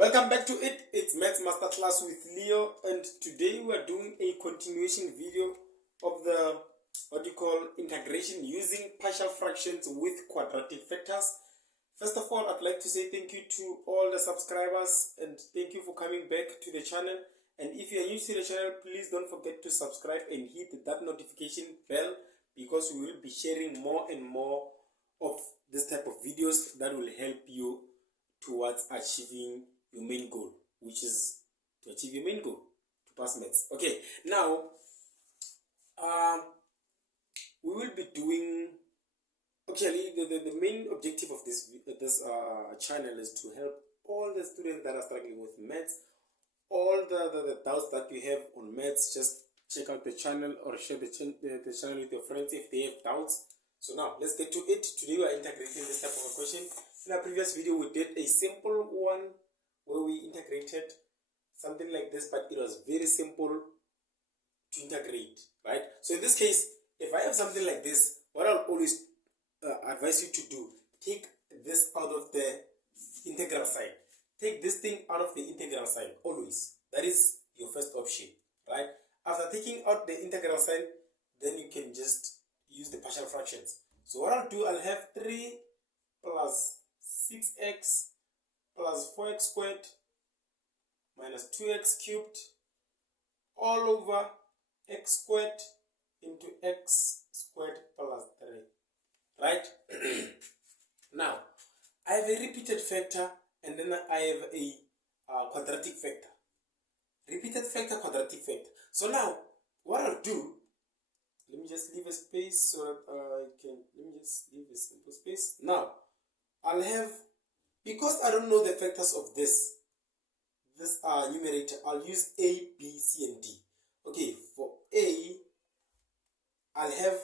Welcome back to it. It's Maths Masterclass with Leo, and today we are doing a continuation video of the integration using partial fractions with quadratic factors. First of all, I'd like to say thank you to all the subscribers and thank you for coming back to the channel. And if you are new to the channel, please don't forget to subscribe and hit that notification bell, because we will be sharing more and more of this type of videos that will help you towards achieving your main goal, which is to achieve your main goal, to pass maths. Okay, now we will be doing, actually the main objective of this channel is to help all the students that are struggling with maths. All the doubts that you have on maths, just check out the channel or share the channel with your friends if they have doubts. So now let's get to it. Today we are integrating this type of a question. In our previous video we did a simple one where we integrated something like this, but it was very simple to integrate, right? So in this case, if I have something like this, what I'll always advise you to do, take this out of the integral sign. Take this thing out of the integral sign, always. That is your first option, right? After taking out the integral sign, then you can just use the partial fractions. So what I'll do, I'll have 3 plus 6x plus 4x squared minus 2x cubed all over x squared into x squared plus 3, right? Now, I have a repeated factor and then I have a quadratic factor. Repeated factor, quadratic factor. So now, what I'll do, let me just leave a space so that let me just leave a simple space. Now, I'll have, because I don't know the factors of this numerator, I'll use A, B, C, and D. Okay, for A, I'll have,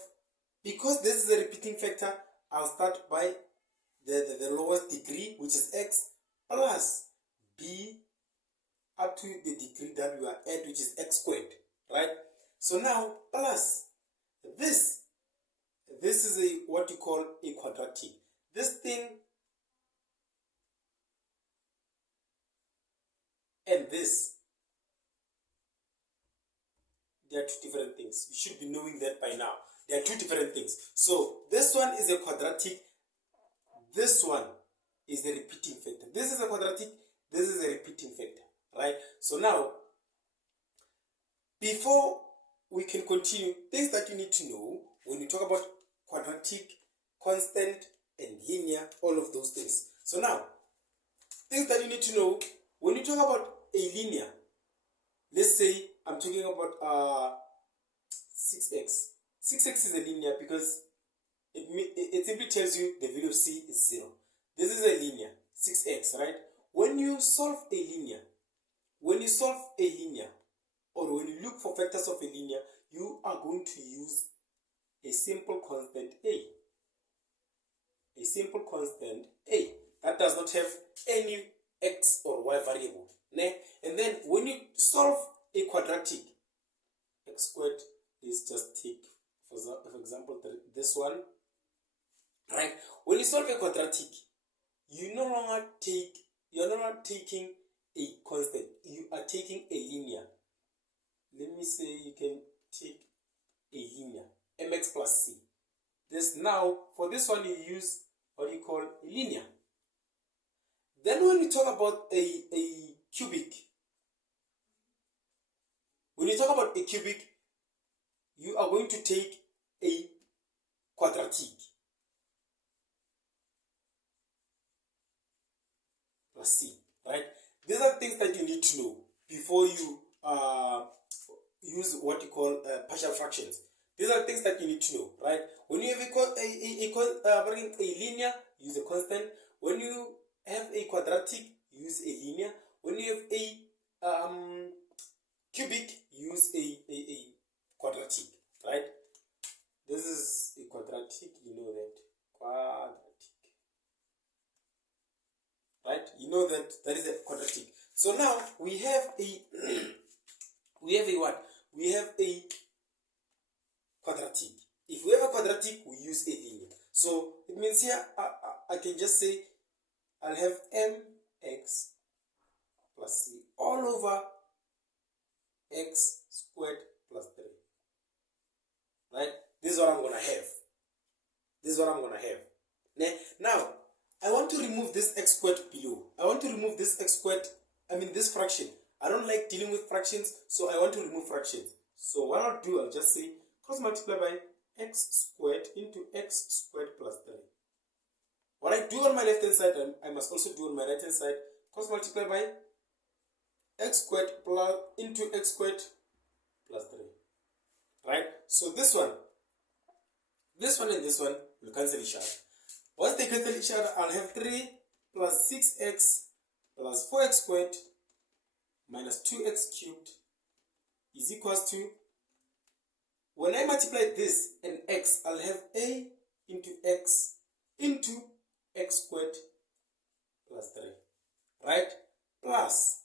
because this is a repeating factor, I'll start by the lowest degree, which is x, plus B up to the degree that we are at, which is x squared, right? So now, plus this is a what you call a quadratic. This thing and this, they are two different things. You should be knowing that by now. They are two different things. So this one is a quadratic, this one is a repeating factor. This is a quadratic, this is a repeating factor, right? So now, before we can continue, things that you need to know when you talk about quadratic, constant, and linear, all of those things. So now, things that you need to know when you talk about a linear, let's say I'm talking about 6x. 6x is a linear because it simply tells you the value of c is 0. This is a linear, 6x, right? When you solve a linear, or when you look for factors of a linear, you are going to use a simple constant a. A simple constant a that does not have any x or y variable. And then when you solve a quadratic, x squared is just take, for example, this one, right? When you solve a quadratic, you're no longer taking a constant, you are taking a linear. Let me say you can take a linear, mx plus c. This now, for this one, you use what you call a linear. Then when you talk about a cubic, you are going to take a quadratic plus c, right? These are things that you need to know before you use what you call partial fractions. These are things that you need to know, right? When you have a linear, use a constant. When you have a quadratic, use a linear. When you have a cubic, use a quadratic, right? This is a quadratic, you know that. Quadratic. Right? You know that that is a quadratic. So now we have a what? We have a quadratic. If we have a quadratic, we use a linear. So it means here I can just say I'll have mx plus c all over x squared plus 3. Right? This is what I'm going to have. This is what I'm going to have. Now, I want to remove this x squared below. I want to remove this x squared, this fraction. I don't like dealing with fractions, so I want to remove fractions. So what I'll do, I'll just say cross multiply by x squared into x squared plus 3. What I do on my left hand side, I must also do on my right hand side. Cross multiply by x squared plus into x squared plus 3. Right? So this one and this one will cancel each other. Once they cancel each other, I'll have 3 plus 6x plus 4x squared minus 2x cubed is equals to, when I multiply this and x, I'll have a into x squared plus 3. Right? Plus,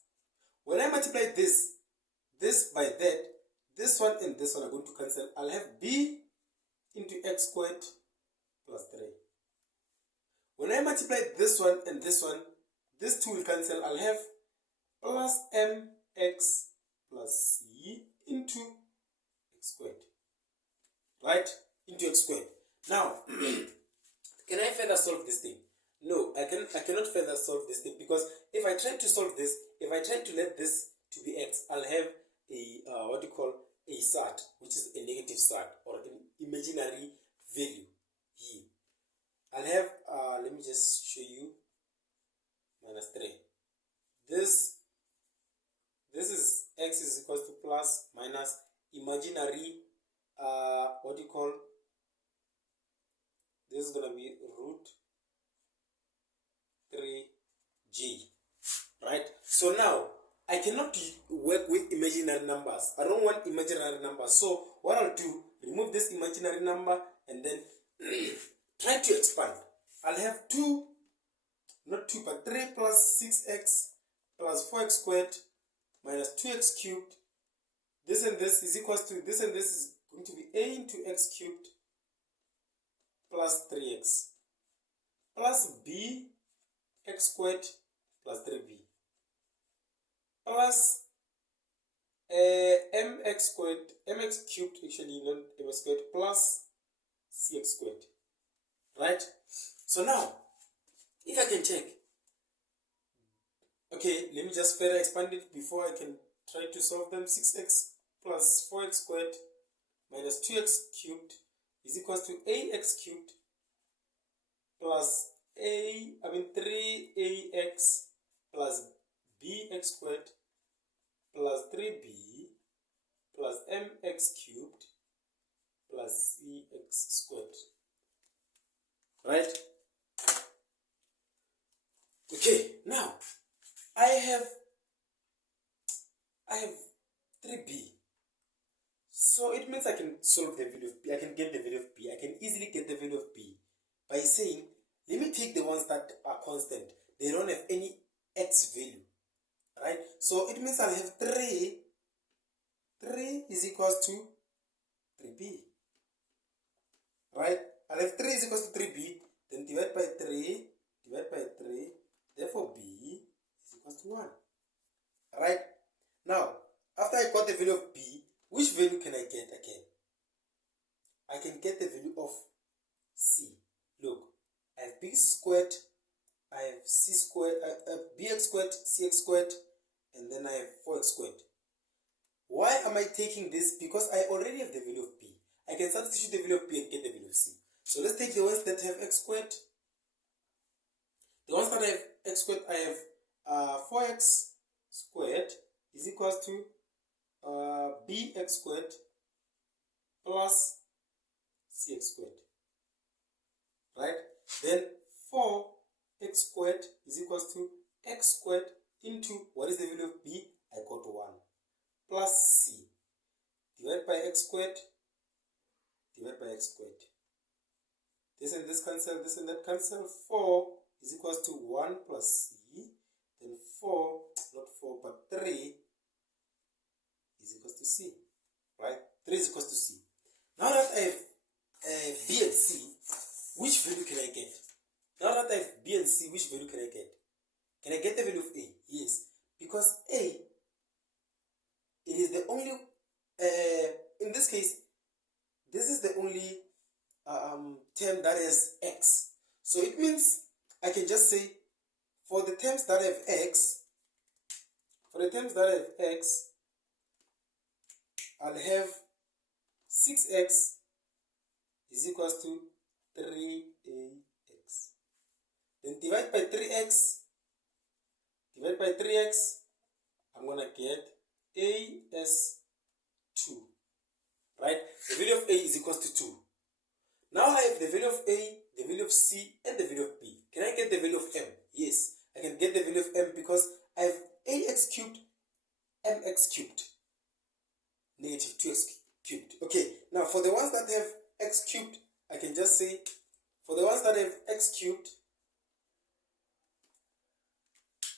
when I multiply this by that, this one and this one are going to cancel. I'll have b into x squared plus 3. When I multiply this one and this one, these two will cancel. I'll have plus mx plus c into x squared. Right? Into x squared. Now, can I further solve this thing? No, I cannot further solve this thing, because if I try to solve this, if I try to let this to be x, I'll have a side, which is a negative side or an imaginary value here. I'll have, let me just show you, minus 3. This is x is equals to plus minus imaginary, this is going to be root 3g. Right? So now, I cannot work with imaginary numbers. I don't want imaginary numbers. So what I'll do, remove this imaginary number and then try to expand. I'll have 3 plus 6x plus 4x squared minus 2x cubed. This and this is equals to, this and this is going to be a into x cubed plus 3x plus b x squared plus 3b plus mx cubed, actually not mx squared, plus cx squared. Right? So now, if I can check, okay, let me just further expand it before I can try to solve them. 6x plus 4x squared minus 2x cubed is equals to ax cubed plus 3ax plus bx squared plus 3b plus mx cubed plus cx squared. Right? Okay, now I have 3b. So it means I can solve the value of b. I can get the value of b. I can easily get the value of b by saying, let me take the ones that are constant. They don't have any x value. Right? So it means I'll have 3 is equals to 3b. Right? I'll have 3 is equals to 3b. Then divide by 3. Therefore b is equals to 1. Right? Now, after I got the value of b, which value can I get again? I can get the value of c. Look, I have b squared, I have c squared, bx squared, cx squared, and then I have 4x squared. Why am I taking this? Because I already have the value of b. I can substitute the value of b and get the value of c. So let's take the ones that have x squared. The ones that have x squared, I have 4x squared is equals to bx squared plus cx squared. Right? Then 4x squared is equals to x squared into, what is the value of b? I got 1. Plus c. Divide by x squared. Divide by x squared. This and this cancel, this and that cancel. 4 is equals to 1 plus c. Then 4, not 4, but 3 is equals to c. Right? 3 is equals to c. Now that I have b and c, which value can I get? Now that I have b and c, which value can I get? Can I get the value of a? Yes. Because that have x, I'll have 6x is equals to 3ax. Then divide by 3x, I'm gonna get a as 2. Right? The value of a is equals to 2. Now I have the value of a, the value of c, and the value of b. Can I get the value of m? Yes, I can get the value of m because I have ax cubed, mx cubed, negative 2x cubed. Okay, now for the ones that have x cubed, I can just say, for the ones that have x cubed,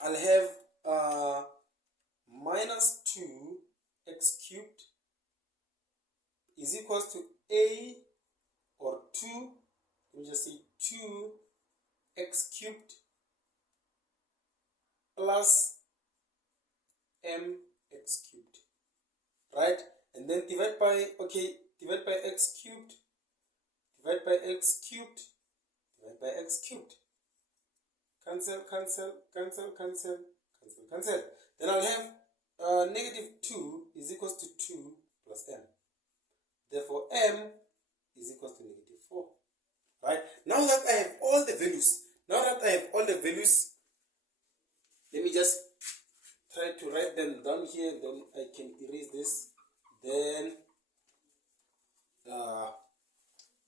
I'll have minus 2x cubed is equals to a, or 2, let me just say 2x cubed plus mx cubed, right? And then divide by x cubed, divide by x cubed, divide by x cubed. Cancel, cancel, cancel, cancel, cancel, cancel. Then I'll have negative 2 is equals to 2 plus m. Therefore, m is equals to negative 4. Right? Now that I have all the values, let me just try to write them down here, then I can erase this, then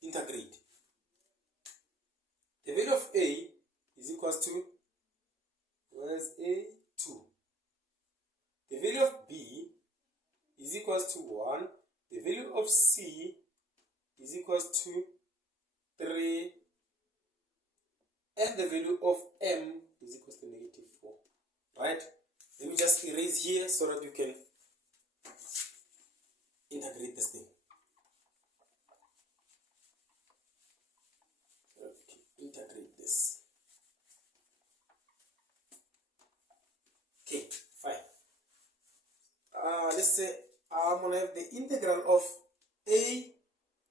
integrate. The value of a is equals to, where's a? 2. The value of b is equals to 1. The value of c is equals to 3. And the value of m is equals to negative 4. Right? Let me just erase here so that you can integrate this thing. Okay, integrate this. Okay, fine. Let's say I'm gonna have the integral of a.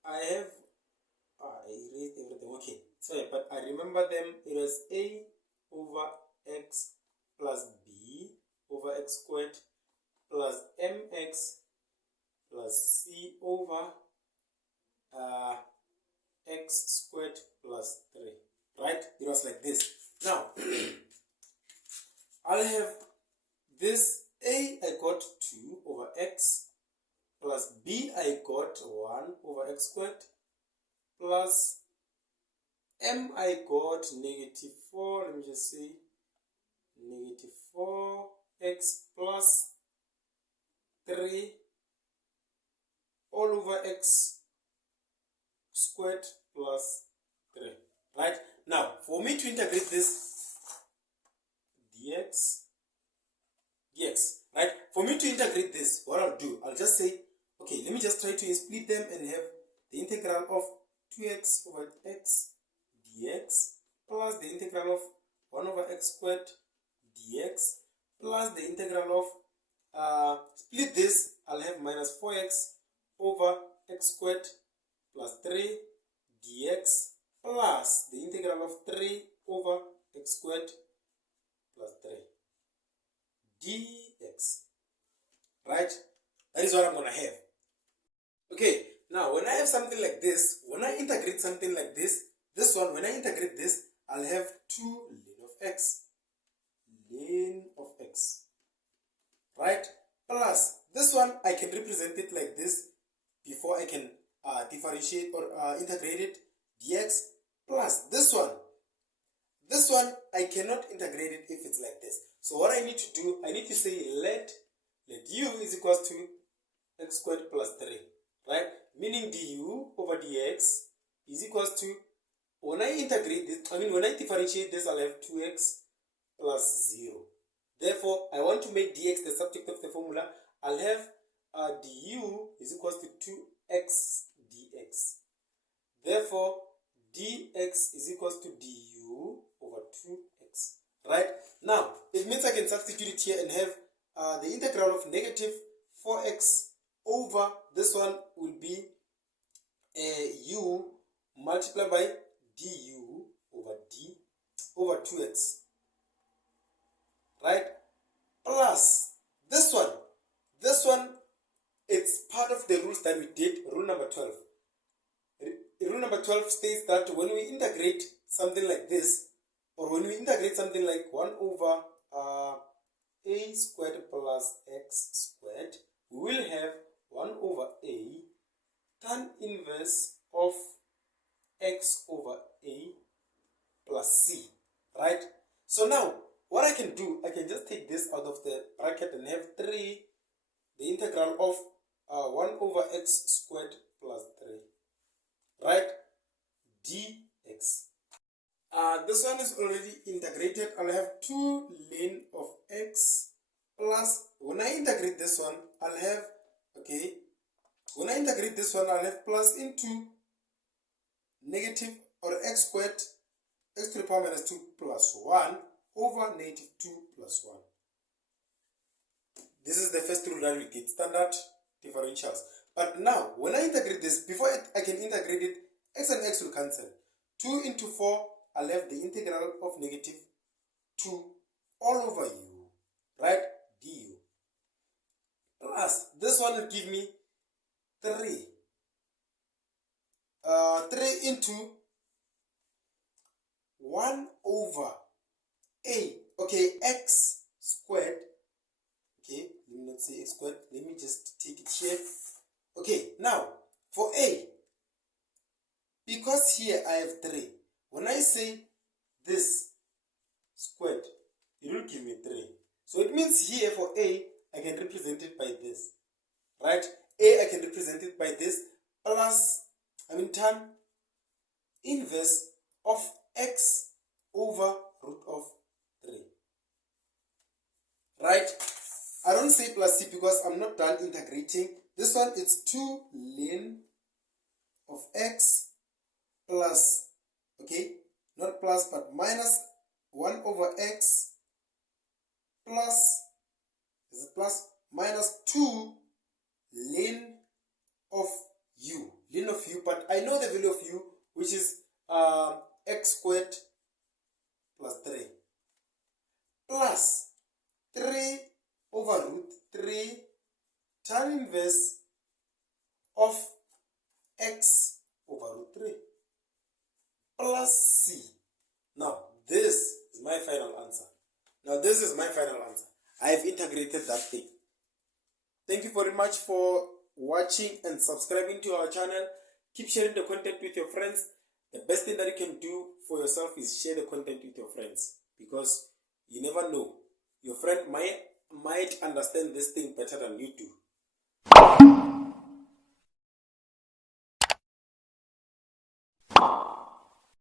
I have I erased everything. Okay, sorry, but I remember them. It was a over x plus b over x squared plus mx plus c over x squared plus 3. Right? It was like this. Now I'll have this a, I got 2 over x plus b, I got 1 over x squared plus m, I got negative 4. Let me just say negative 4x plus 3 all over x squared plus 3. Right? Now, for me to integrate this dx, right? For me to integrate this, what I'll do, I'll just say, okay, let me just try to split them and have the integral of 2x over x dx plus the integral of 1 over x squared dx plus the integral of, split this, I'll have minus 4x over x squared plus 3 dx plus the integral of 3 over x squared plus 3 dx. Right? That is what I'm going to have. Okay, now when I have something like this, when I integrate something like this, this one, when I integrate this, I'll have 2 ln of x. Ln of x. Right? Plus, this one, I can represent it like this before I can differentiate or integrate it, dx, plus this one. This one, I cannot integrate it if it's like this. So what I need to do, I need to say let u is equals to x squared plus 3. Right? Meaning du over dx is equals to, when I integrate this, when I differentiate this, I'll have 2x plus 0. Therefore, I want to make dx the subject of the formula. I'll have du is equals to 2x dx. Therefore, dx is equals to du over 2x. Right? Now, it means I can substitute it here and have the integral of negative 4x over, this one will be u multiplied by du over 2x. right? Plus this one. This one, it's part of the rules that we did, rule number 12. Rule number 12 states that when we integrate something like this, or when we integrate something like 1 over a squared plus x squared, we will have 1 over a tan inverse of x over a plus c, right? So now, what I can do, I can just take this out of the bracket and have 3, the integral of 1 over x squared plus 3, right? dx. This one is already integrated. I'll have 2 ln of x plus, when I integrate this one, I'll have, okay, when I integrate this one, I'll have plus into negative, or x squared, x to the power minus 2 plus 1 over negative 2 plus 1. This is the first rule that we did, standard differentials. But now, when I integrate this, before I can integrate it, x and x will cancel. 2 into 4, I'll have the integral of negative 2 all over u, right? du. Plus, this one will give me 3. 3 into 1 over a, okay, x squared. Okay, let me not say x squared. Let me just take it here. Okay, now, for a, because here I have 3, when I say this squared, it will give me 3. So it means here for a, I can represent it by this, right? A, I can represent it by this, plus, tan inverse of x over root of 3, right? I don't say plus c because I'm not done integrating. This one, it's 2 ln of x plus, okay, not plus but minus 1 over x plus, is it plus, minus 2 ln of u. Ln of u, but I know the value of u, which is x squared plus 3. Plus 3 over root 3 tan inverse of x over root 3 plus c. Now, this is my final answer. I have integrated that thing. Thank you very much for watching and subscribing to our channel. Keep sharing the content with your friends. The best thing that you can do for yourself is share the content with your friends, because you never know. Your friend might understand this thing better than you do.